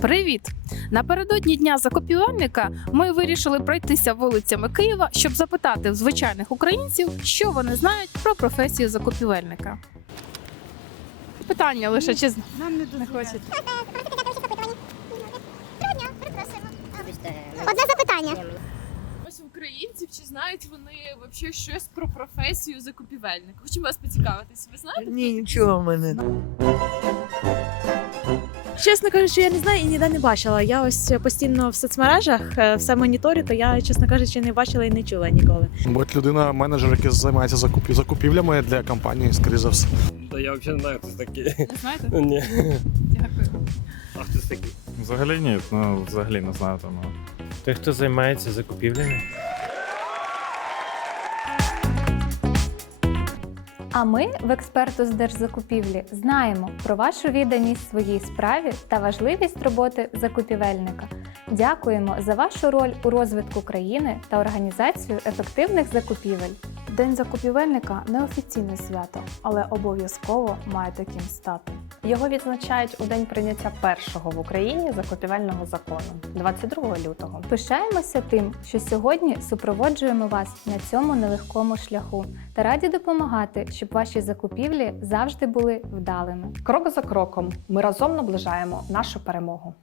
Привіт! Напередодні дня закупівельника ми вирішили пройтися вулицями Києва, щоб запитати в звичайних українців, що вони знають про професію закупівельника. Питання лише чи Нам не, не хочуть. Одне запитання. Ось українців чи знають вони вообще щось про професію закупівельника? Хочу вас поцікавитись. Ви знаєте? Ні, нічого в мене. Чесно кажучи, я не знаю і ніде не бачила. Я ось постійно в соцмережах е, все моніторю, то я, чесно кажучи, не бачила і не чула ніколи. Будь людина менеджер, який займається закупів... закупівлями для компанії, скоріше за все. Та я взагалі не знаю, хто це такий. Не знаєте? Ні. Дякую. А хто це такий? Взагалі ні, ну взагалі не знаю тому. Той, хто займається закупівлями. А ми в експерту з держзакупівлі знаємо про вашу відданість своїй справі та важливість роботи закупівельника. Дякуємо за вашу роль у розвитку країни та організацію ефективних закупівель. День закупівельника неофіційне свято, але обов'язково має таким стати. Його відзначають у день прийняття першого в Україні закупівельного закону 22 лютого. Пишаємося тим, що сьогодні супроводжуємо вас на цьому нелегкому шляху та раді допомагати, щоб ваші закупівлі завжди були вдалими. Крок за кроком ми разом наближаємо нашу перемогу.